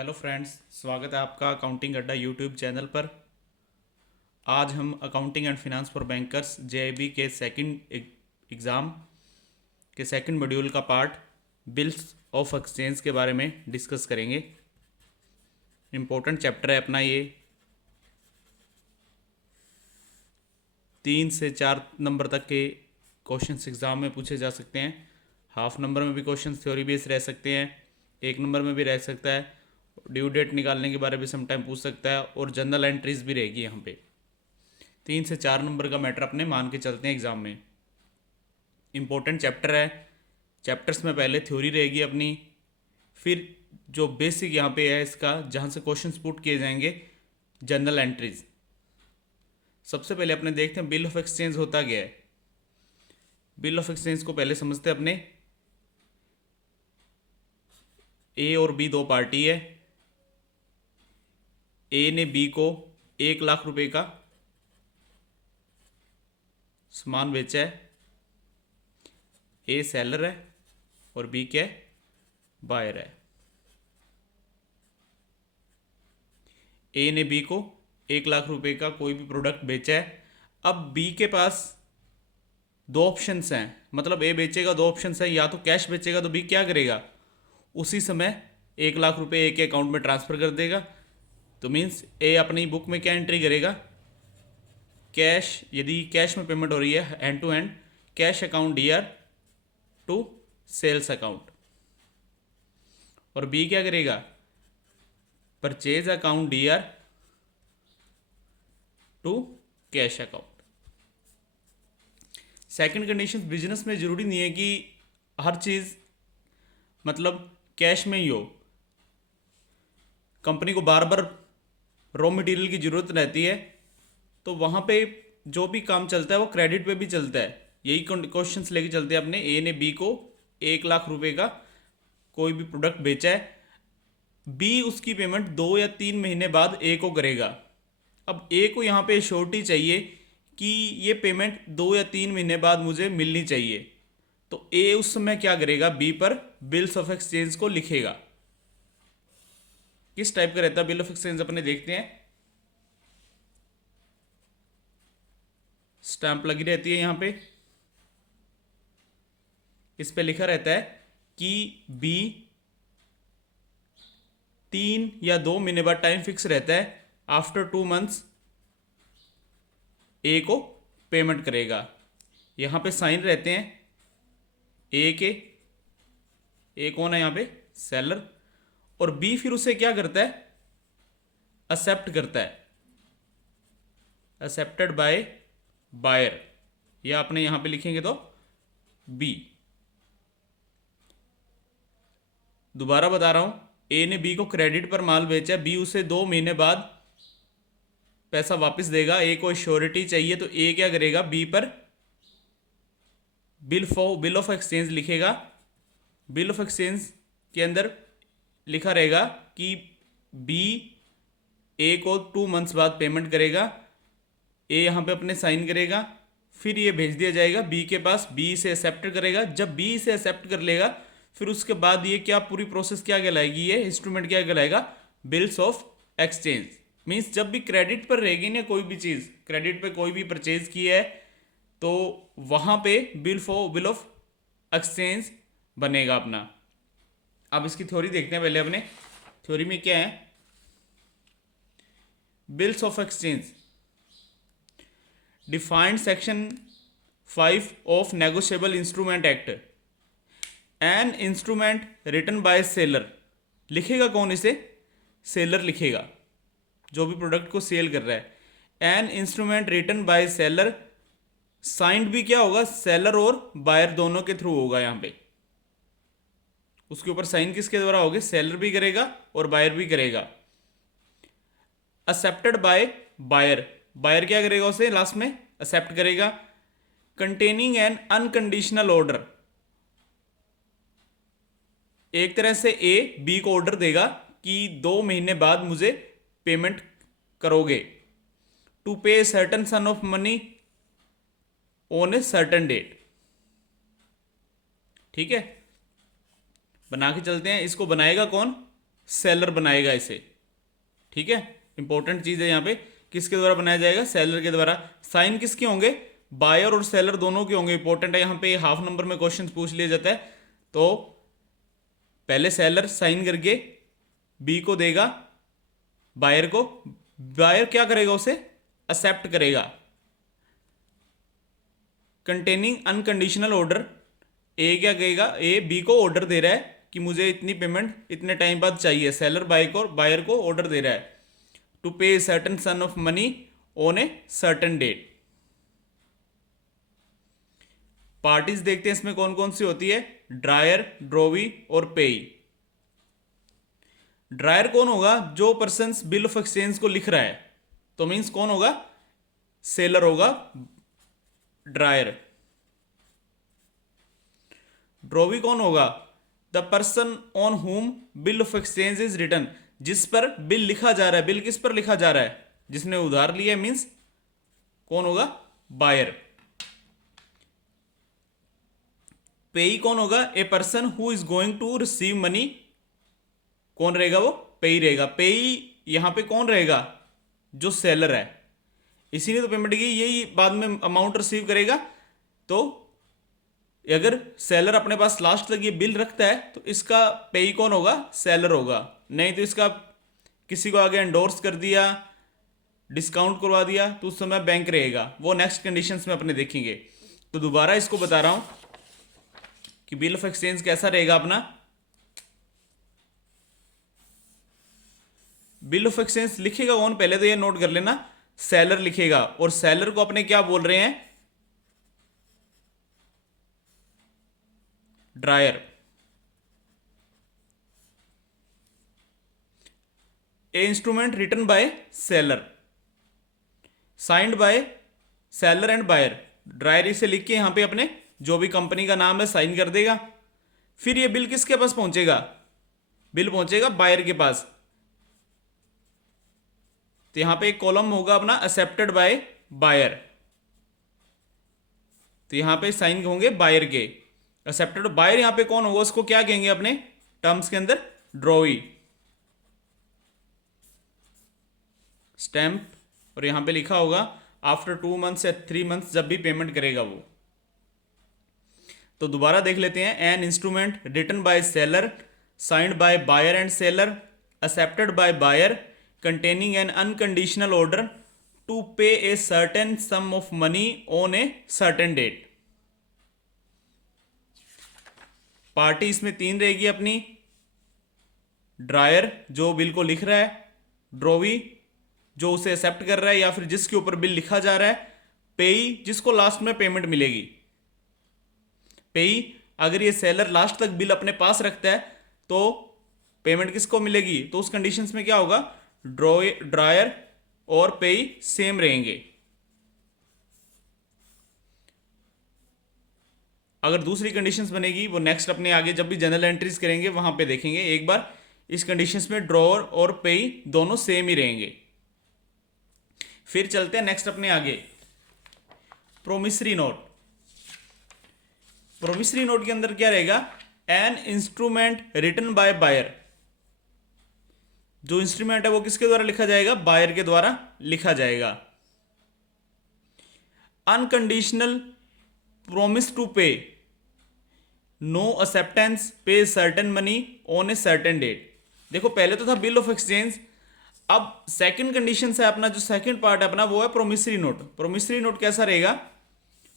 Hello friends, स्वागत है आपका अकाउंटिंग अड्डा यूट्यूब चैनल पर। आज हम accounting and finance for bankers JIB के सेकंड एग्ज़ाम के सेकंड मॉड्यूल का पार्ट बिल्स ऑफ एक्सचेंज के बारे में डिस्कस करेंगे। इम्पोर्टेंट चैप्टर है अपना ये। 3 से 4 नंबर तक के क्वेश्चंस एग्ज़ाम में पूछे जा सकते हैं। हाफ नंबर में भी क्वेश्चंस थ्योरी बेस्ड रह सकते हैं, 1 नंबर में भी रह सकता है। ड्यू डेट निकालने के बारे में समटाइम पूछ सकता है और जनरल एंट्रीज भी रहेगी यहाँ पे। 3 से 4 नंबर का मैटर अपने मान के चलते हैं एग्ज़ाम में। इम्पोर्टेंट चैप्टर है। चैप्टर्स में पहले थ्योरी रहेगी अपनी, फिर जो बेसिक यहाँ पे है इसका, जहाँ से क्वेश्चंस पुट किए जाएंगे, जनरल एंट्रीज। सबसे पहले अपने देखते हैं बिल ऑफ एक्सचेंज होता क्या है। बिल ऑफ एक्सचेंज को पहले समझते हैं अपने। ए और बी दो पार्टी है। ए ने बी को 1 लाख रुपए का सामान बेचा है। ए सेलर है और बी क्या है, बायर है। ए ने बी को 1 लाख रुपए का कोई भी प्रोडक्ट बेचा है। अब बी के पास दो ऑप्शंस हैं, मतलब ए बेचेगा, दो ऑप्शंस हैं, या तो कैश बेचेगा तो बी क्या करेगा, उसी समय 1 लाख रुपए ए के अकाउंट में ट्रांसफ़र कर देगा। तो मीन्स ए अपनी बुक में क्या एंट्री करेगा, कैश। यदि कैश में पेमेंट हो रही है hand to hand, cash account DR to sales account. और बी क्या करेगा, purchase account DR to cash account. Second condition, business में ज़रूरी नहीं है कि हर चीज़ मतलब कैश में ही हो। कंपनी को बार बार रॉ मटेरियल की ज़रूरत रहती है, तो वहाँ पे जो भी काम चलता है वो क्रेडिट पे भी चलता है। यही क्वेश्चंस लेके चलते हैं अपने। ए ने बी को 1 लाख रुपए का कोई भी प्रोडक्ट बेचा है। बी उसकी पेमेंट 2 या 3 महीने बाद ए को करेगा। अब ए को यहाँ पे श्योरिटी चाहिए कि ये पेमेंट 2 या 3 महीने बाद मुझे मिलनी चाहिए। तो ए उस समय क्या करेगा, बी पर बिल्स ऑफ एक्सचेंज को लिखेगा। किस टाइप का रहता है बिल ऑफ एक्सचेंज अपने देखते हैं। स्टैंप लगी रहती है यहाँ पे, इस पे लिखा रहता है कि बी 3 या 2 महीने बाद, टाइम फिक्स रहता है, आफ्टर 2 मंथ्स ए को पेमेंट करेगा। यहाँ पे साइन रहते हैं ए के। ए कौन है यहाँ पे, सेलर। और बी फिर उसे क्या करता है, एक्सेप्ट करता है, एक्सेप्टेड बाय बायर, या अपने यहाँ पे लिखेंगे तो बी। दोबारा बता रहा हूं, ए ने बी को क्रेडिट पर माल बेचा, बी उसे 2 महीने बाद पैसा वापस देगा। ए को श्योरिटी चाहिए, तो ए क्या करेगा, बी पर बिल ऑफ एक्सचेंज लिखेगा। बिल ऑफ एक्सचेंज के अंदर लिखा रहेगा कि बी ए को 2 मंथ्स बाद पेमेंट करेगा। ए यहाँ पे अपने साइन करेगा, फिर ये भेज दिया जाएगा बी के पास। बी इसे एक्सेप्ट करेगा। जब बी इसे एक्सेप्ट कर लेगा, फिर उसके बाद ये क्या पूरी प्रोसेस क्या कहलाएगी, ये इंस्ट्रूमेंट क्या कहलाएगा, बिल्स ऑफ एक्सचेंज। मीन्स जब भी क्रेडिट पर रहेगी ना कोई भी चीज़, क्रेडिट पे कोई भी परचेज की है, तो वहाँ पे बिल ऑफ एक्सचेंज बनेगा अपना। अब इसकी थ्योरी देखते हैं पहले अपने। थ्योरी में क्या है, bills of exchange defined section 5 of negotiable instrument act. An instrument written by seller, लिखेगा कौन इसे, सेलर लिखेगा, जो भी प्रोडक्ट को सेल कर रहा है। An instrument written by seller, signed भी क्या होगा, सेलर और बायर दोनों के थ्रू होगा। यहाँ पे उसके ऊपर साइन किसके द्वारा होगे, सेलर भी करेगा और बायर भी करेगा। एक्सेप्टेड बाय बायर, बायर क्या करेगा, उसे लास्ट में एक्सेप्ट करेगा। कंटेनिंग एन अनकंडीशनल ऑर्डर, एक तरह से ए बी को ऑर्डर देगा कि 2 महीने बाद मुझे पेमेंट करोगे। To pay certain sum of money on a certain date. ठीक है, बना के चलते हैं। इसको बनाएगा कौन, सेलर बनाएगा इसे। ठीक है, इंपॉर्टेंट चीज़ है यहाँ पे, किसके द्वारा बनाया जाएगा, सेलर के द्वारा। साइन किसके होंगे, बायर और सेलर दोनों के होंगे। इंपॉर्टेंट है यहाँ पे, हाफ नंबर में क्वेश्चन पूछ लिया जाता है। तो पहले सेलर साइन करके बी को देगा बायर को, बायर क्या करेगा, उसे एक्सेप्ट करेगा। कंटेनिंग अनकंडीशनल ऑर्डर, ए क्या कहेगा, ए बी को ऑर्डर दे रहा है कि मुझे इतनी पेमेंट इतने टाइम बाद चाहिए। सेलर बायर को ऑर्डर दे रहा है to pay certain sum of money on a certain date. Parties देखते हैं इसमें कौन कौन सी होती है, ड्रायर, ड्रोवी और पेई। ड्रायर कौन होगा, जो पर्सन बिल ऑफ एक्सचेंज को लिख रहा है, तो मीन्स कौन होगा, सेलर होगा ड्रायर। ड्रोवी कौन होगा, the person on whom bill of exchange is written, जिस पर बिल लिखा जा रहा है। बिल किस पर लिखा जा रहा है, जिसने उधार लिया है, मीन्स कौन होगा, बायर। पेई कौन होगा, a person who is going to receive money, कौन रहेगा, वो पेई रहेगा। पेई यहां पे कौन रहेगा, जो सेलर है, इसी ने तो पेमेंट की, यही बाद में अमाउंट रिसीव करेगा। तो अगर सेलर अपने पास लास्ट तक ये बिल रखता है तो इसका पेई कौन होगा, सेलर होगा। नहीं तो इसका किसी को आगे एंडोर्स कर दिया, डिस्काउंट करवा दिया, तो उस समय बैंक रहेगा। वो नेक्स्ट कंडीशंस में अपने देखेंगे। तो दोबारा इसको बता रहा हूं कि बिल ऑफ एक्सचेंज कैसा रहेगा अपना। बिल ऑफ एक्सचेंज लिखेगा कौन, पहले तो ये नोट कर लेना, सेलर लिखेगा। और सेलर को अपने क्या बोल रहे हैं, drawer. A instrument written by seller, signed by seller and buyer. Drawer इसे लिख के यहां पे अपने जो भी कंपनी का नाम है साइन कर देगा। फिर ये बिल किसके पास पहुंचेगा, बिल पहुंचेगा बायर के पास। तो यहां पे एक कॉलम होगा अपना एक्सेप्टेड बाय बायर, तो यहां पे साइन होंगे बायर के। एक्सेप्टेड बायर यहां पे कौन होगा, उसको क्या कहेंगे अपने टर्म्स के अंदर, ड्रॉवी, स्टैंप। और यहां पे लिखा होगा आफ्टर 2 मंथ्स या 3 मंथ्स, जब भी पेमेंट करेगा वो। तो दोबारा देख लेते हैं, an instrument written by seller, signed by buyer and seller, accepted by buyer, containing an unconditional order to pay a certain sum of money on a certain date। Party इसमें 3 रहेगी अपनी, ड्रायर जो बिल को लिख रहा है, ड्रोवी जो उसे एक्सेप्ट कर रहा है या फिर जिसके ऊपर बिल लिखा जा रहा है, पेई जिसको लास्ट में पेमेंट मिलेगी। पेई अगर ये सेलर लास्ट तक बिल अपने पास रखता है तो पेमेंट किसको मिलेगी, तो उस कंडीशंस में क्या होगा, ड्रायर और पेई सेम रहेंगे। अगर दूसरी कंडीशंस बनेगी वो नेक्स्ट अपने आगे जब भी जनरल एंट्रीज करेंगे वहां पे देखेंगे। एक बार इस कंडीशंस में ड्रॉअर और पेई दोनों सेम ही रहेंगे। फिर चलते हैं नेक्स्ट अपने आगे, प्रोमिसरी नोट। प्रोमिसरी नोट के अंदर क्या रहेगा, an instrument written by buyer. जो इंस्ट्रूमेंट है वो किसके द्वारा लिखा जाएगा, बायर के द्वारा लिखा जाएगा। Unconditional promise to pay, no acceptance, pay certain money on a certain date. देखो पहले तो था बिल ऑफ एक्सचेंज, अब सेकंड कंडीशन है अपना, जो सेकंड पार्ट है अपना वो है प्रोमिसरी नोट। प्रोमिसरी नोट कैसा रहेगा,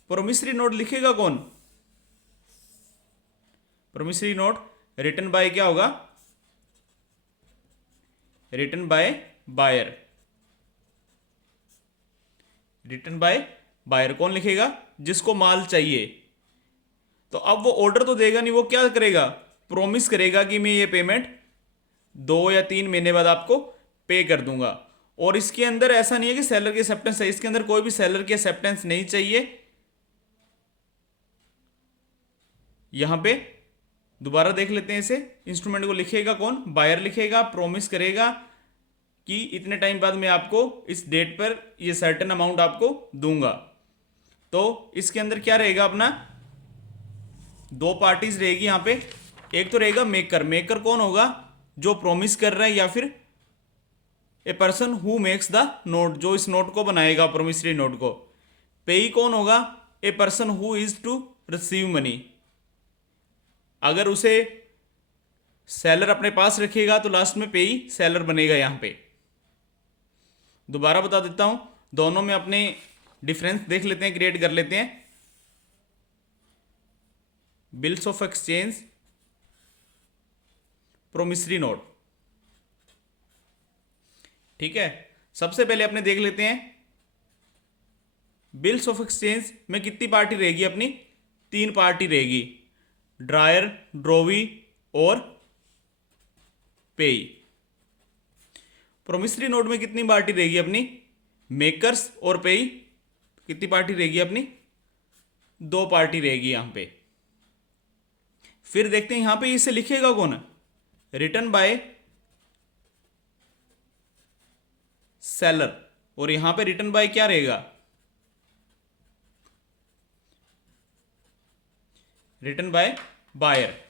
प्रोमिसरी नोट लिखेगा कौन, प्रोमिसरी नोट रिटन बाय क्या होगा, written by buyer. Written by buyer कौन लिखेगा, जिसको माल चाहिए। तो अब वो ऑर्डर तो देगा नहीं, वो क्या करेगा, प्रॉमिस करेगा कि मैं ये पेमेंट 2 या 3 महीने बाद आपको पे कर दूंगा। और इसके अंदर ऐसा नहीं है कि सेलर की एक्सेप्टेंस है, इसके अंदर कोई भी सेलर की एक्सेप्टेंस नहीं चाहिए। यहां पे दोबारा देख लेते हैं इसे, इंस्ट्रूमेंट को लिखेगा कौन, बायर लिखेगा, प्रॉमिस करेगा कि इतने टाइम बाद मैं आपको इस डेट पर ये सर्टेन अमाउंट आपको दूंगा। तो इसके अंदर क्या रहेगा अपना, 2 पार्टीज रहेगी यहां पे। एक तो रहेगा मेकर, मेकर कौन होगा, जो प्रोमिस कर रहा है, या फिर ए person who makes the note, जो इस नोट को बनाएगा, प्रोमिसरी नोट को। पेई कौन होगा? A person who is to receive money. अगर उसे सेलर अपने पास रखेगा तो लास्ट में पेई सेलर बनेगा। यहां पे दोबारा बता देता हूं, दोनों में अपने डिफरेंस देख लेते हैं, क्रिएट कर लेते हैं। Bills of exchange, promissory note. ठीक है, सबसे पहले अपने देख लेते हैं बिल्स ऑफ एक्सचेंज में कितनी पार्टी रहेगी अपनी? 3 पार्टी रहेगी, ड्रायर, ड्रोवी और पेई। प्रोमिसरी नोट में कितनी पार्टी रहेगी अपनी? मेकर्स और पेई। कितनी पार्टी रहेगी अपनी? 2 पार्टी रहेगी यहां पे। फिर देखते हैं यहां पे इसे लिखेगा कौन? रिटन बाय सेलर, और यहां पे रिटन बाय क्या रहेगा? Written by buyer.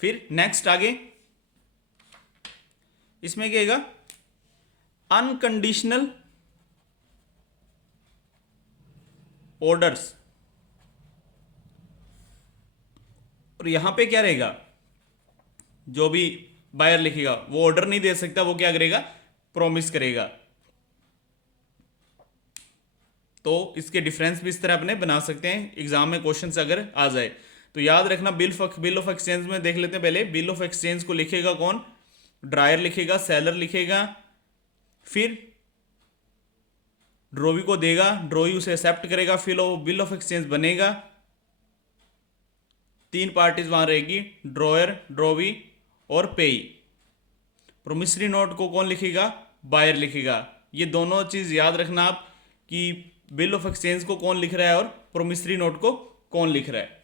फिर नेक्स्ट आगे इसमें क्या आएगा? अनकंडीशनल ऑर्डर्स, और यहां पे क्या रहेगा? जो भी बायर लिखेगा वो ऑर्डर नहीं दे सकता, वो क्या करेगा? प्रॉमिस करेगा। तो इसके डिफरेंस भी इस तरह अपने बना सकते हैं, एग्जाम में क्वेश्चन अगर आ जाए तो याद रखना। बिल ऑफ एक्सचेंज में देख लेते हैं पहले। बिल ऑफ एक्सचेंज को लिखेगा कौन? ड्रायर लिखेगा, सेलर लिखेगा, फिर ड्रोवी को देगा, ड्रोवी उसे एक्सेप्ट करेगा, फिर वो बिल ऑफ एक्सचेंज बनेगा। 3 पार्टीज वहां रहेगी, ड्रॉयर, ड्रोवी और पेई। प्रोमिसरी नोट को कौन लिखेगा? बायर लिखेगा। ये दोनों चीज याद रखना आप कि बिल ऑफ एक्सचेंज को कौन लिख रहा है और प्रोमिसरी नोट को कौन लिख रहा है।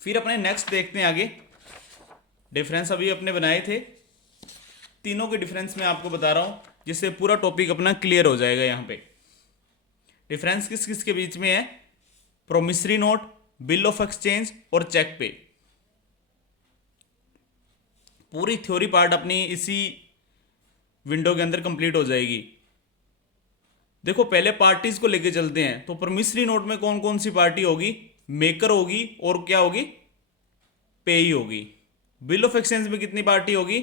फिर अपने नेक्स्ट देखते हैं आगे। डिफरेंस अभी अपने बनाए थे, तीनों के डिफरेंस मैं आपको बता रहा हूं जिससे पूरा टॉपिक अपना क्लियर हो जाएगा। यहां पे डिफरेंस किस किस के बीच में है? Promissory note, bill of exchange और चेक पे। पूरी थ्योरी पार्ट अपनी इसी विंडो के अंदर कंप्लीट हो जाएगी। देखो पहले पार्टीज को लेके चलते हैं। तो प्रोमिसरी नोट में कौन कौन सी पार्टी होगी? मेकर होगी और क्या होगी? पेई होगी। बिल ऑफ एक्सचेंज में कितनी पार्टी होगी?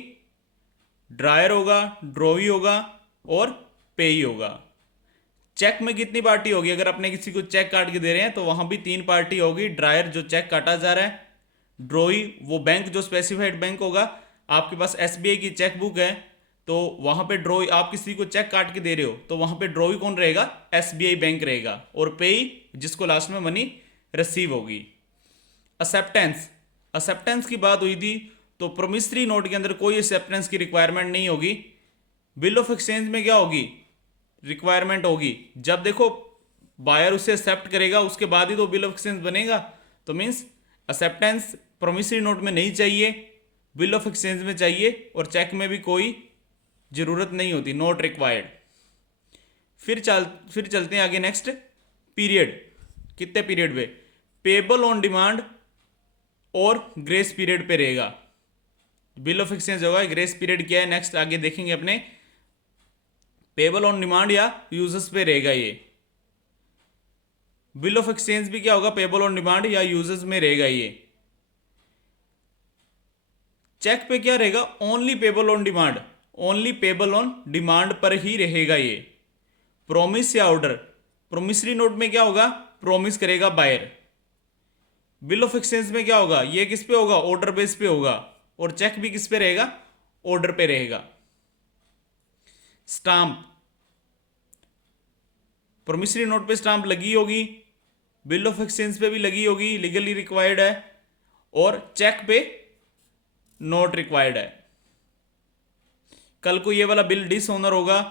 ड्रायर होगा, ड्रोवी होगा और पेई होगा। चेक में कितनी पार्टी होगी? अगर अपने किसी को चेक काट के दे रहे हैं तो वहां भी 3 पार्टी होगी। ड्रायर जो चेक काटा जा रहा है, ड्रोवी वो बैंक जो स्पेसिफाइड बैंक होगा। आपके पास एसबीआई की चेक बुक है तो वहां पे ड्रोवी, आप किसी को चेक काट के दे रहे हो तो वहां पे ड्रोवी कौन रहेगा? एसबीआई बैंक रहेगा। और पेई जिसको लास्ट में मनी रिसीव होगी। एक्सेप्टेंस, एक्सेप्टेंस की बात हुई थी तो प्रोमिसरी नोट के अंदर कोई एक्सेप्टेंस की रिक्वायरमेंट नहीं होगी। बिल ऑफ एक्सचेंज में क्या होगी? रिक्वायरमेंट होगी। जब देखो बायर उसे एक्सेप्ट करेगा उसके बाद ही तो बिल ऑफ एक्सचेंज बनेगा। तो मीन्स एक्सेप्टेंस प्रोमिसरी नोट में नहीं चाहिए, बिल ऑफ एक्सचेंज में चाहिए, और चेक में भी कोई जरूरत नहीं होती, नॉट रिक्वायर्ड। फिर चलते हैं आगे नेक्स्ट। पीरियड, कितने पीरियड पे? पेबल ऑन डिमांड और ग्रेस पीरियड पे रहेगा। बिल ऑफ एक्सचेंज होगा, ग्रेस पीरियड क्या है नेक्स्ट आगे देखेंगे अपने। पेबल ऑन डिमांड या यूजर्स पे रहेगा ये। बिल ऑफ एक्सचेंज भी क्या होगा? पेबल ऑन डिमांड या यूजर्स में रहेगा ये। चेक पे क्या रहेगा? Only payable on demand, only payable on demand पर ही रहेगा ये। प्रोमिस या ऑर्डर, प्रोमिसरी नोट में क्या होगा? प्रोमिस करेगा बायर। बिल ऑफ एक्सचेंज में क्या होगा? ये किस पे होगा? ऑर्डर बेस पे होगा। और चेक भी किस पे रहेगा? ऑर्डर पे रहेगा। स्टाम्प, प्रोमिसरी नोट पे स्टाम्प लगी होगी, बिल ऑफ एक्सचेंज पे भी लगी होगी, लीगली रिक्वायर्ड है, और चेक पे नोट रिक्वायर्ड है। कल को ये वाला बिल डिस ओनर होगा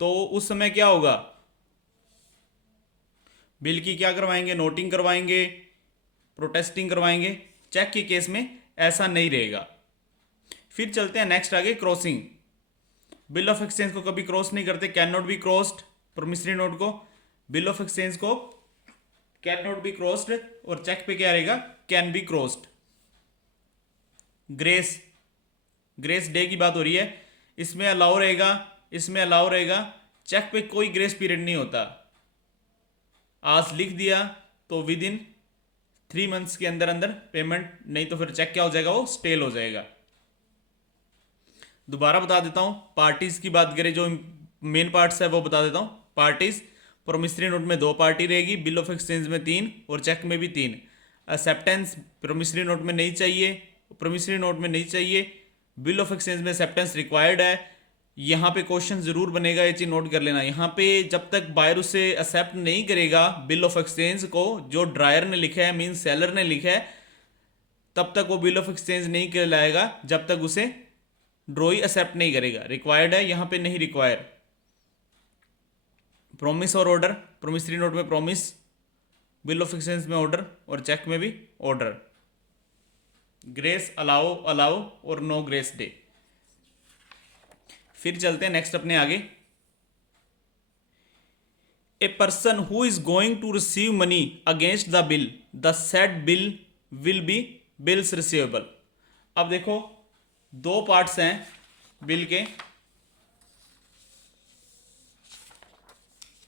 तो उस समय क्या होगा? बिल की क्या करवाएंगे? नोटिंग करवाएंगे, प्रोटेस्टिंग करवाएंगे। चेक के केस में ऐसा नहीं रहेगा। फिर चलते हैं नेक्स्ट आगे, क्रॉसिंग। बिल ऑफ एक्सचेंज को कभी क्रॉस नहीं करते, can not be crossed. Promissory note को, बिल ऑफ एक्सचेंज को कैन नॉट बी क्रॉस्ड, और चेक पे क्या रहेगा? Can be crossed. Grace grace day की बात हो रही है, इसमें अलाउ रहेगा, इसमें अलाउ रहेगा। चेक पे कोई ग्रेस पीरियड नहीं होता। आज लिख दिया तो विद इन 3 मंथ्स के अंदर अंदर पेमेंट, नहीं तो फिर चेक क्या हो जाएगा, वो स्टेल हो जाएगा। दोबारा बता देता हूं, पार्टीज की बात करें, जो मेन पार्ट्स है वो बता देता हूं। पार्टीज, प्रोमिसरी नोट में 2 पार्टी रहेगी, बिल ऑफ एक्सचेंज में 3 और चेक में भी 3। एक्सेप्टेंस प्रोमिसरी नोट में नहीं चाहिए, प्रोमिसरी नोट में नहीं चाहिए, बिल ऑफ एक्सचेंज में एक्सेप्टेंस रिक्वायर्ड है। यहाँ पे क्वेश्चन जरूर बनेगा, ये चीज नोट कर लेना। यहाँ पे जब तक बायर उसे एक्सेप्ट नहीं करेगा बिल ऑफ एक्सचेंज को, जो ड्रायर ने लिखा है मीन सेलर ने लिखा है, तब तक वो बिल ऑफ एक्सचेंज नहीं कहलाएगा जब तक उसे ड्रॉई एक्सेप्ट नहीं करेगा। रिक्वायर्ड है, यहाँ पे नहीं रिक्वायर। प्रॉमिस और ऑर्डर, प्रोमिसरी नोट में प्रॉमिस, बिल ऑफ एक्सचेंज में ऑर्डर और चेक में भी ऑर्डर। ग्रेस अलाउ अलाउ और नो ग्रेस डे। फिर चलते हैं नेक्स्ट अपने आगे। A person who is going to receive money against the bill, the said bill will be bills receivable. अब देखो 2 पार्ट्स हैं बिल के,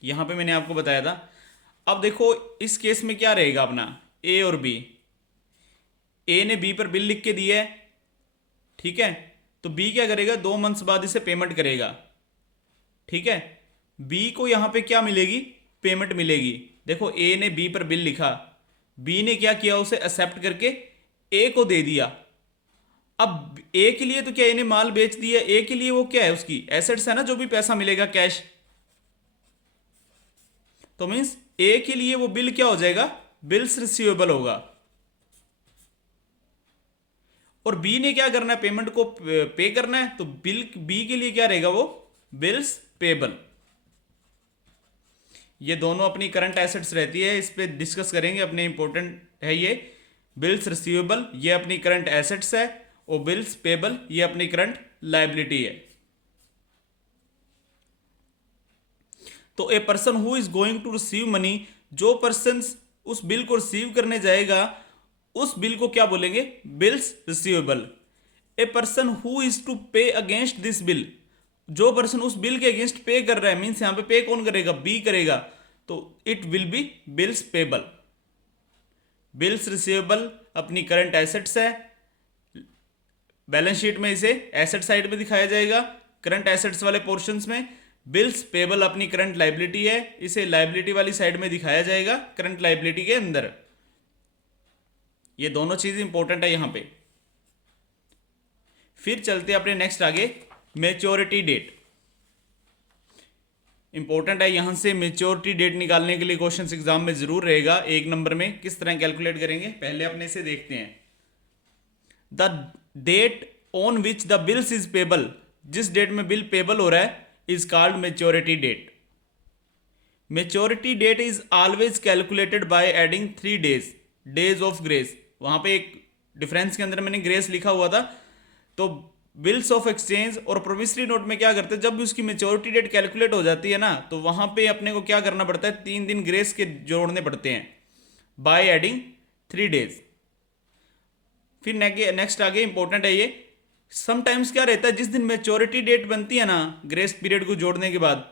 यहां पे मैंने आपको बताया था। अब देखो इस केस में क्या रहेगा अपना, ए और बी। ए ने बी पर बिल लिख के दिया है, ठीक है, तो बी क्या करेगा, 2 मंथ्स बाद इसे पेमेंट करेगा, ठीक है। बी को यहां पे क्या मिलेगी, पेमेंट मिलेगी। देखो ए ने बी पर बिल लिखा, बी ने क्या किया, उसे एक्सेप्ट करके ए को दे दिया। अब ए के लिए तो क्या, ए ने माल बेच दिया, ए के लिए वो क्या है, उसकी एसेट्स है ना, जो भी पैसा मिलेगा कैश। तो मीन्स ए के लिए वो बिल क्या हो जाएगा, बिल्स रिसीवेबल होगा। और बी ने क्या करना है, पेमेंट को पे करना है, तो बिल बी के लिए क्या रहेगा, वो बिल्स पेबल। ये दोनों अपनी करंट एसेट्स रहती है, इस पे डिस्कस करेंगे अपने, इंपॉर्टेंट है ये। बिल्स रिसीवेबल ये अपनी करंट एसेट्स है, और बिल्स पेबल ये अपनी करंट लायबिलिटी है। तो a person who is going to receive money, जो पर्सन उस बिल को रिसीव करने जाएगा, उस बिल को क्या बोलेंगे, bills receivable. A person who is to pay against this bill, जो पर्सन उस बिल के अगेंस्ट पे कर रहा है, मीन्स यहां पे पे कौन करेगा, बी करेगा, तो it will be bills payable. Bills receivable अपनी करंट एसेट्स है, बैलेंस शीट में इसे एसेट साइड में दिखाया जाएगा, करंट एसेट्स वाले पोर्शंस में। बिल्स पेबल अपनी करंट लायबिलिटी है, इसे लायबिलिटी वाली साइड में दिखाया जाएगा, करंट लायबिलिटी के अंदर। ये दोनों चीज इंपॉर्टेंट है यहां पे। फिर चलते अपने नेक्स्ट आगे, मैच्योरिटी डेट इंपॉर्टेंट है। यहां से मैच्योरिटी डेट निकालने के लिए क्वेश्चन एग्जाम में जरूर रहेगा, 1 नंबर में। किस तरह कैलकुलेट करेंगे, पहले अपने से देखते हैं। The date on which the bills is payable, जिस डेट में बिल पेबल हो रहा है, is called maturity date. Maturity date is always calculated by adding 3 days of grace. वहां पे एक डिफरेंस के अंदर मैंने ग्रेस लिखा हुआ था, तो बिल्स ऑफ एक्सचेंज और प्रोमिसरी नोट में क्या करते हैं, जब भी उसकी मैच्योरिटी डेट कैलकुलेट हो जाती है ना, तो वहां पे अपने को क्या करना पड़ता है, 3 दिन ग्रेस के जोड़ने पड़ते हैं बाय एडिंग 3 डेज। फिर नेक्स्ट आगे इंपॉर्टेंट है ये, समटाइम्स क्या रहता है, जिस दिन मैच्योरिटी डेट बनती है ना ग्रेस पीरियड को जोड़ने के बाद,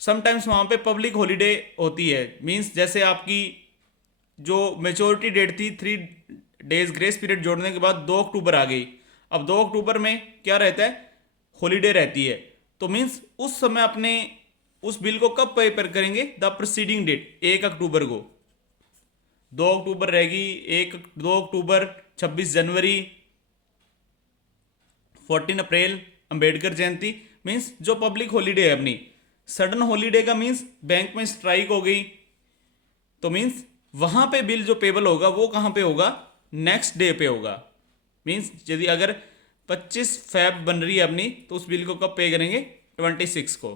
समटाइम्स वहां पे पब्लिक हॉलीडे होती है। मींस जैसे आपकी जो मैच्योरिटी डेट थी 3 डेज ग्रेस पीरियड जोड़ने के बाद 2 अक्टूबर आ गई। अब 2 अक्टूबर में क्या रहता है, हॉलीडे रहती है, तो मींस उस समय अपने उस बिल को कब पे पर करेंगे, द प्रोसीडिंग डेट 1 अक्टूबर को। 2 अक्टूबर रहेगी, 2 अक्टूबर, 26 जनवरी, 14 अप्रैल अंबेडकर जयंती, मींस जो पब्लिक हॉलीडे है अपनी। सडन हॉलीडे का मींस बैंक में स्ट्राइक हो गई, तो मींस वहां पे बिल जो पेबल होगा वो कहां पे होगा, नेक्स्ट डे पे होगा। मींस यदि अगर 25 फैब बन रही है अपनी, तो उस बिल को कब पे करेंगे, 26 को।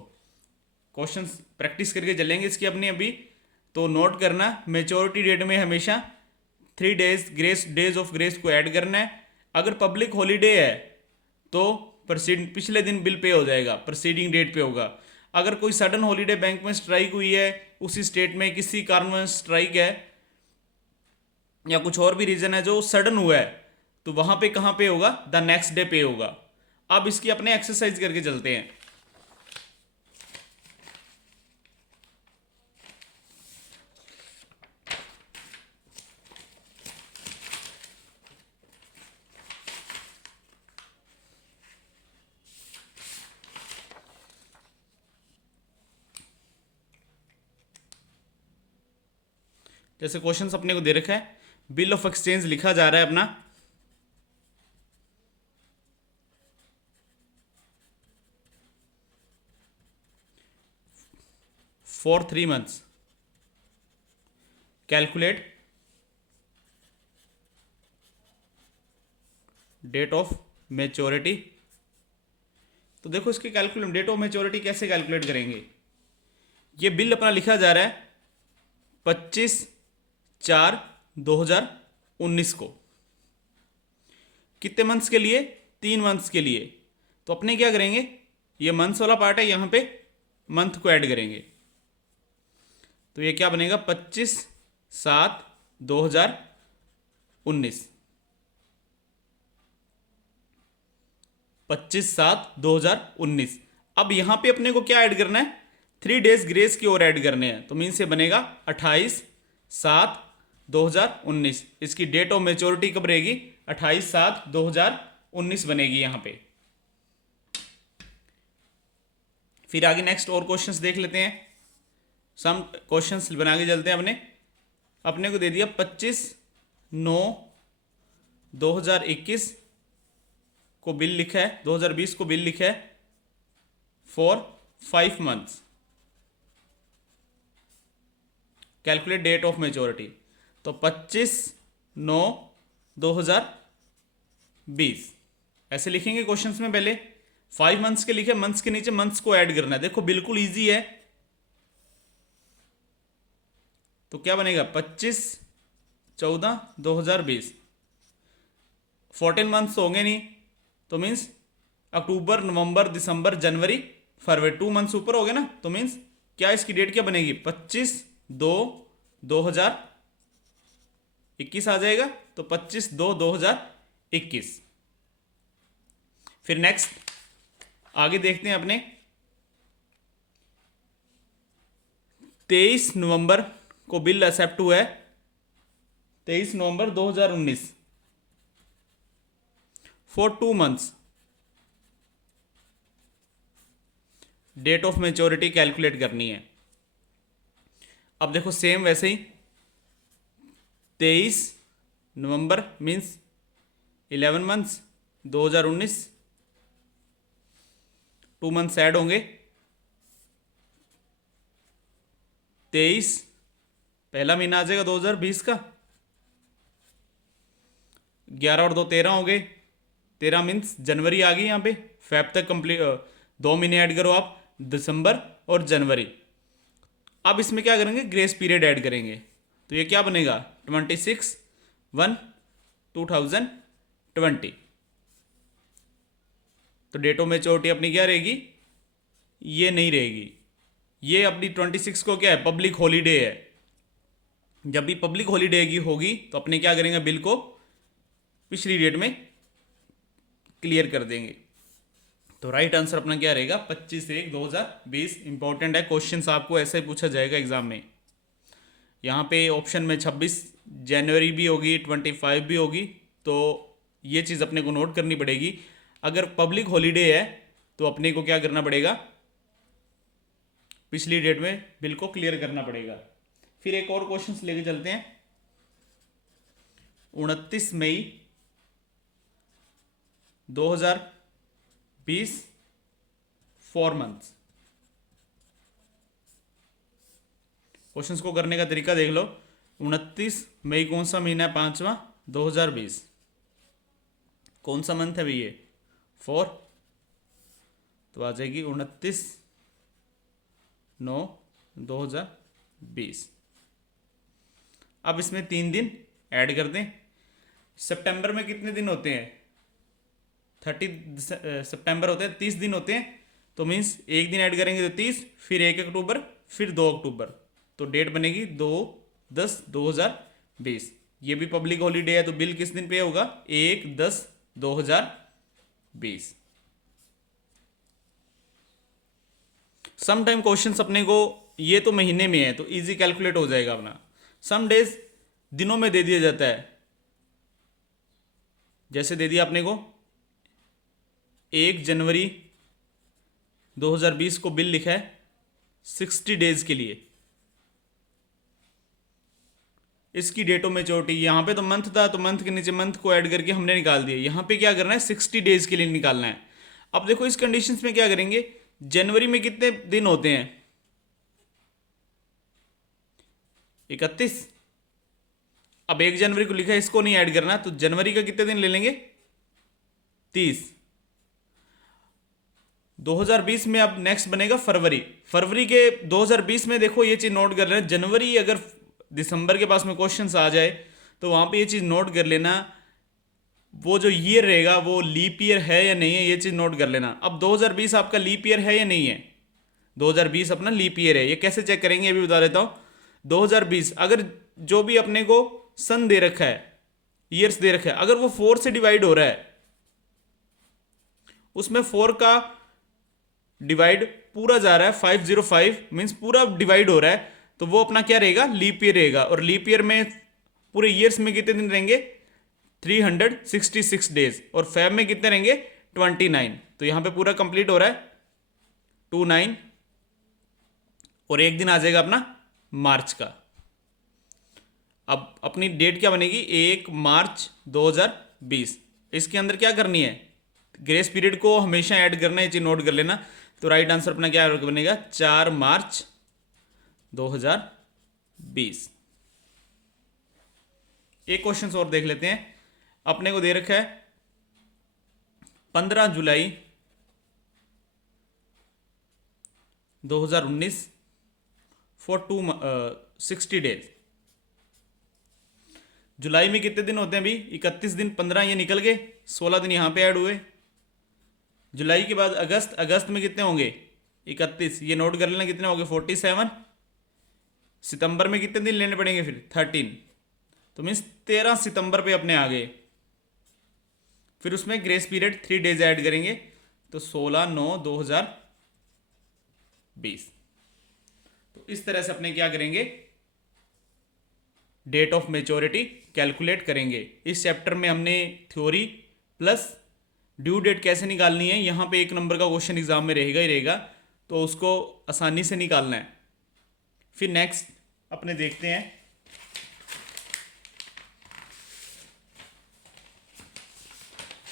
क्वेश्चन प्रैक्टिस करके चलेंगे इसकी अपनी अभी, तो नोट करना, मैच्योरिटी डेट में हमेशा 3 डेज ऑफ ग्रेस को ऐड करना है। अगर पब्लिक हॉलीडे है तो पिछले दिन बिल पे हो जाएगा, प्रोसीडिंग डेट पे होगा। अगर कोई सडन हॉलीडे, बैंक में स्ट्राइक हुई है, उसी स्टेट में किसी कारण स्ट्राइक है, या कुछ और भी रीजन है जो सडन हुआ है, तो वहां पे कहां पे होगा, द नेक्स्ट डे पे होगा। अब इसकी अपने एक्सरसाइज करके चलते हैं। जैसे क्वेश्चंस अपने को दे रखा है, बिल ऑफ एक्सचेंज लिखा जा रहा है अपना, for 3 months, calculate date of maturity. तो देखो इसके कैलकुलेट डेट ऑफ मेच्योरिटी कैसे कैलकुलेट करेंगे। ये बिल अपना लिखा जा रहा है 25/4/2019 को, कितने मंथ्स के लिए, 3 मंथ्स के लिए। तो अपने क्या करेंगे, ये मंथ्स वाला पार्ट है, यहां पे मंथ को ऐड करेंगे। तो ये क्या बनेगा, 25/7/2019, 25/7/2019। अब यहां पे अपने को क्या ऐड करना है, 3 days ग्रेस की और ऐड करने हैं। तो मीन से बनेगा 28/7/2019। इसकी डेट ऑफ मेच्योरिटी कब रहेगी, 28/7/2019 बनेगी यहां पे। फिर आगे नेक्स्ट और क्वेश्चंस देख लेते हैं। सम क्वेश्चंस बना के चलते हैं। अपने को दे दिया 25/9/2021 को बिल लिखा है, 2020 को बिल लिखा है for 5 months, calculate date of maturity. तो 25/9/2020 ऐसे लिखेंगे क्वेश्चंस में। पहले 5 months के लिखे, मंथ्स के नीचे मंथ्स को ऐड करना है। देखो बिल्कुल इजी है। तो क्या बनेगा, 25/14/2020, 14 मंथ्स होंगे नहीं, तो मीन्स अक्टूबर, नवंबर, दिसंबर, जनवरी, फरवरी, 2 मंथ्स ऊपर हो गए ना। तो मीन्स क्या इसकी डेट क्या बनेगी, 25/2/2021 आ जाएगा। तो 25/2/2021। फिर नेक्स्ट आगे देखते हैं अपने, 23 नवंबर को बिल एक्सेप्ट हुआ है, 23 नवंबर 2019 for 2 months, date of maturity calculate करनी है। अब देखो सेम वैसे ही 23 नवंबर मीन्स 11 months 2019, 2 months ऐड होंगे। 23 पहला महीना आ जाएगा 2020 का, 11 और 2 13 हो गए, 13 मीन्स जनवरी आ गई यहाँ पे। फेब तक कंप्लीट 2 महीने ऐड करो आप, दिसंबर और जनवरी। अब इसमें क्या करेंगे, ग्रेस पीरियड ऐड करेंगे। तो ये क्या बनेगा, 26/1/2020। तो डेट ऑफ मेच्योरिटी अपनी क्या रहेगी, ये नहीं रहेगी। ये अपनी 26 को क्या है, पब्लिक हॉलीडे है। जब भी पब्लिक हॉलीडे की होगी तो अपने क्या करेंगे, बिल को पिछली डेट में क्लियर कर देंगे। तो राइट आंसर अपना क्या रहेगा, 25/1/2020। इंपॉर्टेंट है, क्वेश्चंस आपको ऐसे ही पूछा जाएगा एग्जाम में। यहाँ पे ऑप्शन में 26 जनवरी भी होगी, 25 भी होगी। तो ये चीज़ अपने को नोट करनी पड़ेगी। अगर पब्लिक हॉलीडे है तो अपने को क्या करना पड़ेगा, पिछली डेट में बिल को क्लियर करना पड़ेगा। फिर एक और क्वेश्चन लेके चलते हैं, 29 मई 2020 4 months। क्वेश्चंस को करने का तरीका देख लो। 29 मई कौन सा महीना है, 5वां, 2020। कौन सा मंथ है भैया, 4। तो आ जाएगी 29/9/2020। अब इसमें 3 दिन ऐड कर दें। सितंबर में कितने दिन होते हैं, 30 सितंबर होते हैं, 30 दिन होते हैं। तो मीन्स एक दिन ऐड करेंगे तो 30, फिर 1 अक्टूबर, फिर 2 अक्टूबर। तो डेट बनेगी 2/10/2020। ये भी पब्लिक हॉलीडे है, तो बिल किस दिन पे होगा? 1/10/2020। सम टाइम क्वेश्चंस अपने को, ये तो महीने में है तो इजी कैलकुलेट हो जाएगा अपना। सम डेज दिनों में दे दिया जाता है, जैसे दे दिया अपने को 1 जनवरी 2020 को बिल लिखा है 60 डेज के लिए। इसकी डेट ऑफ मेच्योरिटी, यहाँ पे तो मंथ था तो मंथ के नीचे मंथ को ऐड करके हमने निकाल दिया। यहाँ पे क्या करना है? 60 डेज के लिए निकालना है। अब देखो इस कंडीशंस में क्या करेंगे, जनवरी में कितने दिन होते हैं? 31। अब 1 जनवरी को लिखा है, इसको नहीं ऐड करना, तो जनवरी का कितने दिन ले लेंगे? 30। 2020 में अब नेक्स्ट बनेगा फरवरी। फरवरी के 2020 में देखो ये चीज नोट कर लेना, जनवरी अगर दिसंबर के पास में क्वेश्चंस आ जाए तो वहां पे ये चीज नोट कर लेना, वो जो ईयर रहेगा वो लीप ईयर है या नहीं है, ये चीज नोट कर लेना। अब 2020 आपका लीप ईयर है या नहीं है? 2020 अपना लीप ईयर है, ये कैसे चेक करेंगे ये भी बता देता हूं। 2020 अगर जो भी अपने को सन दे रखा है, ईयर्स दे रखा है, अगर वो 4 से डिवाइड हो रहा है, उसमें 4 का डिवाइड पूरा जा रहा है, 505 मीन्स पूरा डिवाइड हो रहा है, तो वो अपना क्या रहेगा? लीप ईयर रहेगा। और लीप ईयर में पूरे ईयर्स में कितने दिन रहेंगे? 366 डेज। और फेब में कितने रहेंगे? 29। तो यहां पे पूरा कंप्लीट हो रहा है 29, और एक दिन आ जाएगा अपना मार्च का। अब अपनी डेट क्या बनेगी? 1 मार्च 2020। इसके अंदर क्या करनी है? ग्रेस पीरियड को हमेशा ऐड करना है, ये चीज नोट कर लेना। तो राइट आंसर अपना क्या बनेगा? 4 मार्च 2020। एक क्वेश्चन और देख लेते हैं। अपने को दे रखा है 15 जुलाई 2019 फॉर 60 डेज। जुलाई में कितने दिन होते हैं? अभी 31 दिन, 15 ये निकल गए, 16 दिन यहां पे ऐड हुए। जुलाई के बाद अगस्त, अगस्त में कितने होंगे? 31, ये नोट कर लेना कितने होंगे? 47। सितंबर में कितने दिन लेने पड़ेंगे फिर? 13। तो मीन्स 13 सितंबर पे अपने आ गए। फिर उसमें ग्रेस पीरियड 3 डेज ऐड करेंगे, तो 16/9/2020। तो इस तरह से अपने क्या करेंगे? डेट ऑफ मेच्योरिटी कैलकुलेट करेंगे। इस चैप्टर में हमने थ्योरी प्लस ड्यू डेट कैसे निकालनी है, यहां पे 1 नंबर का क्वेश्चन एग्जाम में रहेगा ही रहेगा, तो उसको आसानी से निकालना है। फिर नेक्स्ट अपने देखते हैं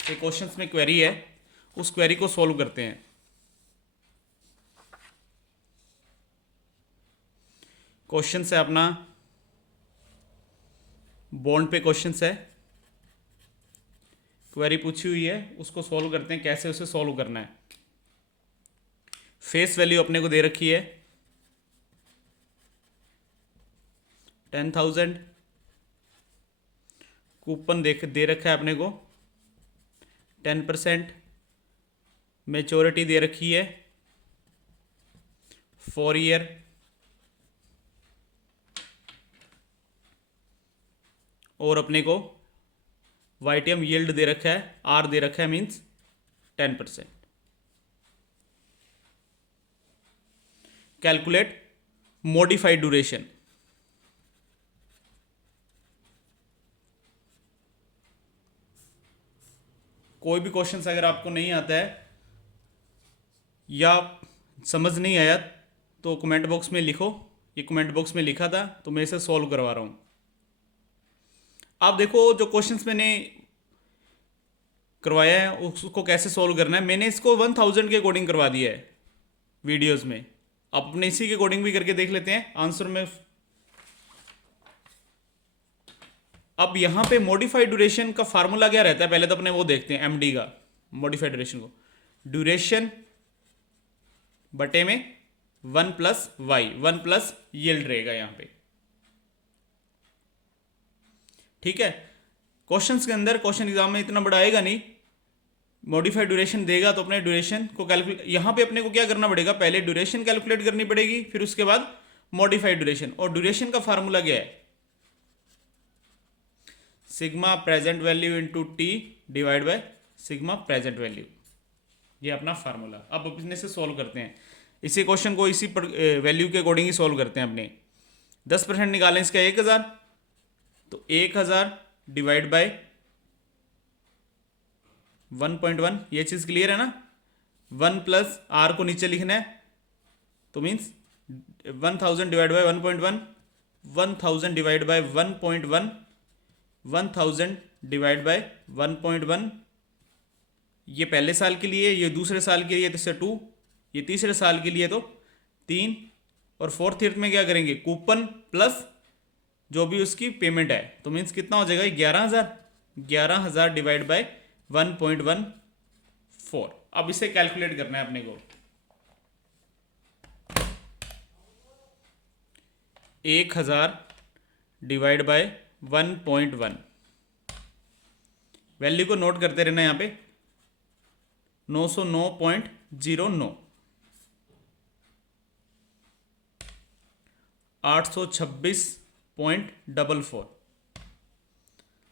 एक क्वेश्चंस में क्वेरी है, उस क्वेरी को सॉल्व करते हैं। क्वेश्चन है अपना बॉन्ड पे क्वेश्चन है, क्वेरी पूछी हुई है, उसको सॉल्व करते हैं। कैसे उसे सॉल्व करना है? फेस वैल्यू अपने को दे रखी है 10,000, कूपन दे रखा है अपने को 10%, मेच्योरिटी दे रखी है 4 ईयर, और अपने को वाईटीएम यील्ड दे रखा है, आर दे रखा है मींस 10%। Calculate modified duration. कोई भी क्वेश्चन अगर आपको नहीं आता है या समझ नहीं आया तो कमेंट बॉक्स में लिखो। ये कमेंट बॉक्स में लिखा था तो मैं इसे सॉल्व करवा रहा हूं। आप देखो जो क्वेश्चंस मैंने करवाया है उसको कैसे सॉल्व करना है। मैंने इसको 1000 के अकॉर्डिंग करवा दिया है वीडियोस में। आप अपने इसी के अकॉर्डिंग भी करके देख लेते हैं आंसर में। अब यहां पे मॉडिफाइड ड्यूरेशन का फार्मूला क्या रहता है, पहले तो अपने वो देखते हैं एमडी का। मॉडिफाइड ड्यूरेशन को ड्यूरेशन बटे में 1 प्लस वाई, 1 प्लस यील्ड रहेगा यहां पे। ठीक है, क्वेश्चंस के अंदर क्वेश्चन एग्जाम में इतना बड़ा आएगा नहीं, मॉडिफाइड ड्यूरेशन देगा तो अपने ड्यूरेशन को कैलकुलेट, यहां पे अपने को क्या करना पड़ेगा, पहले ड्यूरेशन कैलकुलेट करनी पड़ेगी, फिर उसके बाद मॉडिफाइड ड्यूरेशन। और ड्यूरेशन का फार्मूला क्या है, sigma present value into T divide by sigma present value, ये अपना फार्मूला। अब अपने से सॉल्व करते हैं इसी क्वेश्चन को, इसी वैल्यू के अकॉर्डिंग ही सॉल्व करते हैं अपने। 10% निकालें इसका 1000, तो 1000 डिवाइड बाय 1.1, ये चीज़ क्लियर है ना। 1 प्लस आर को नीचे लिखना है, तो means 1000 divide by 1.1, 1000 divide by 1.1, 1000 divide by 1.1, ये पहले साल के लिए, ये दूसरे साल के लिए तो 2, ये तीसरे साल के लिए तो 3, और फोर्थ ईयर में क्या करेंगे, कूपन प्लस जो भी उसकी पेमेंट है, तो मीन्स कितना हो जाएगा 11,000, 11,000 डिवाइड बाय 1.14। अब इसे कैलकुलेट करना है अपने को। 1000 डिवाइड बाय 1.1, वैल्यू को नोट करते रहना यहाँ पे, 909.09, 826.44,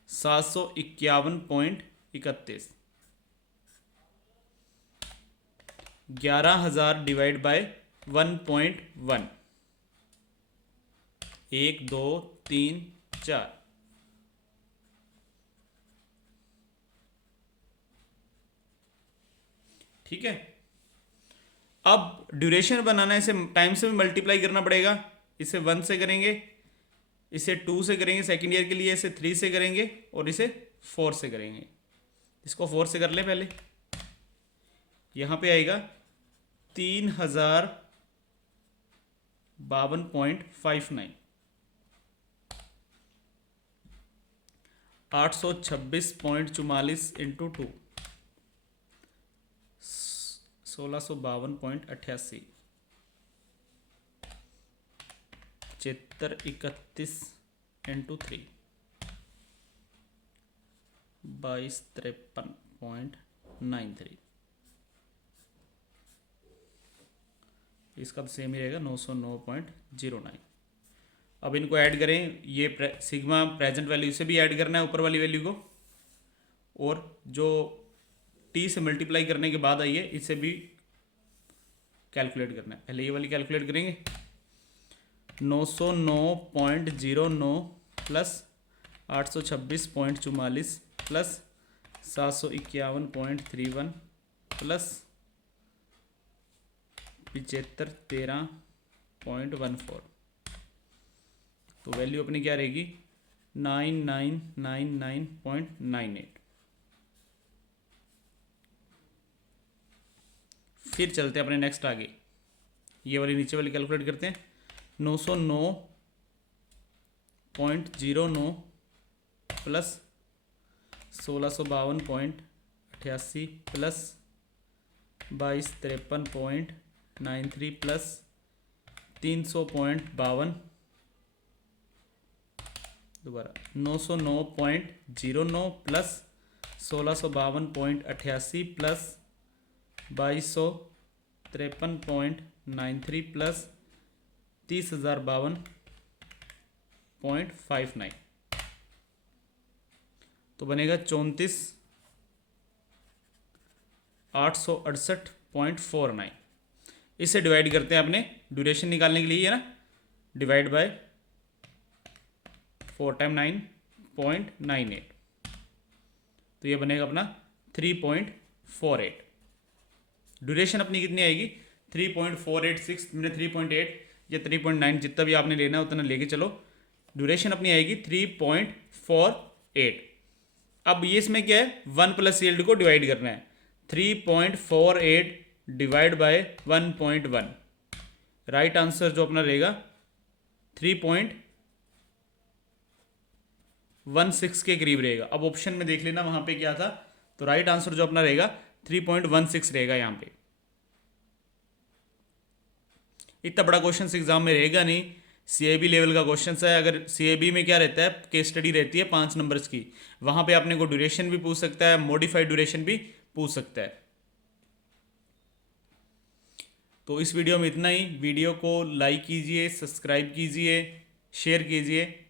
751.31, 11,000 डिवाइड बाय 1.1, 1 2 3 4, ठीक है। अब ड्यूरेशन बनाना है, इसे टाइम से भी मल्टीप्लाई करना पड़ेगा। इसे 1 से करेंगे, इसे 2 से करेंगे सेकेंड ईयर के लिए, इसे 3 से करेंगे और इसे 4 से करेंगे। इसको 4 से कर ले पहले, यहाँ पे आएगा 3052.59, 826.44 इंटू 2, 1652.88, 7531 इंटू 3, 2253.93, इसका तो सेम ही रहेगा 909.09। अब इनको ऐड करें, ये सिग्मा प्रेजेंट वैल्यू से भी ऐड करना है ऊपर वाली वैल्यू को, और जो टी से मल्टीप्लाई करने के बाद आई है इसे भी कैलकुलेट करना है। पहले ये वाली कैलकुलेट करेंगे, 909.09 प्लस 826.44 प्लस 751.31 प्लस 7513.14, तो वैल्यू अपनी क्या रहेगी 9999.98। फिर चलते हैं अपने नेक्स्ट आगे, ये वाली नीचे वाली कैलकुलेट करते हैं। 909.09 प्लस 1652.88 प्लस 2253.93 प्लस 300.52, दोबारा 909.09 प्लस 1652.88 प्लस 2253.93 प्लस 30,052.59, तो बनेगा 34,868.49। इसे डिवाइड करते हैं अपने ड्यूरेशन निकालने के लिए, है ना, डिवाइड बाय 4 टाइम 9.98, तो ये बनेगा अपना 3.48। ड्यूरेशन अपनी कितनी आएगी 3.486, मैंने 3.8 या 3.9 जितना भी आपने लेना है उतना लेके चलो। ड्यूरेशन अपनी आएगी 3.48। अब ये इसमें क्या है, 1 प्लस यील्ड को डिवाइड करना है, 3.48 डिवाइड बाय 1.1, राइट आंसर जो अपना रहेगा 3.16 के करीब रहेगा। अब ऑप्शन में देख लेना वहां पे क्या था, तो राइट आंसर जो अपना रहेगा 3.16 रहेगा। यहाँ पे इतना बड़ा क्वेश्चन एग्जाम में रहेगा नहीं, सीएबी लेवल का क्वेश्चन है। अगर सीएबी में क्या रहता है, केस स्टडी रहती है 5 नंबर्स की, वहां पे आपने को ड्यूरेशन भी पूछ सकता है, मॉडिफाइड ड्यूरेशन भी पूछ सकता है। तो इस वीडियो में इतना ही। वीडियो को लाइक कीजिए, सब्सक्राइब कीजिए, शेयर कीजिए,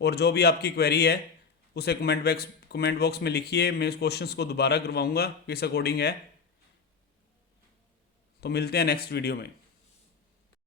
और जो भी आपकी क्वेरी है उसे कमेंट बॉक्स में लिखिए। मैं इस क्वेश्चंस को दोबारा करवाऊंगा किस अकॉर्डिंग है। तो मिलते हैं नेक्स्ट वीडियो में।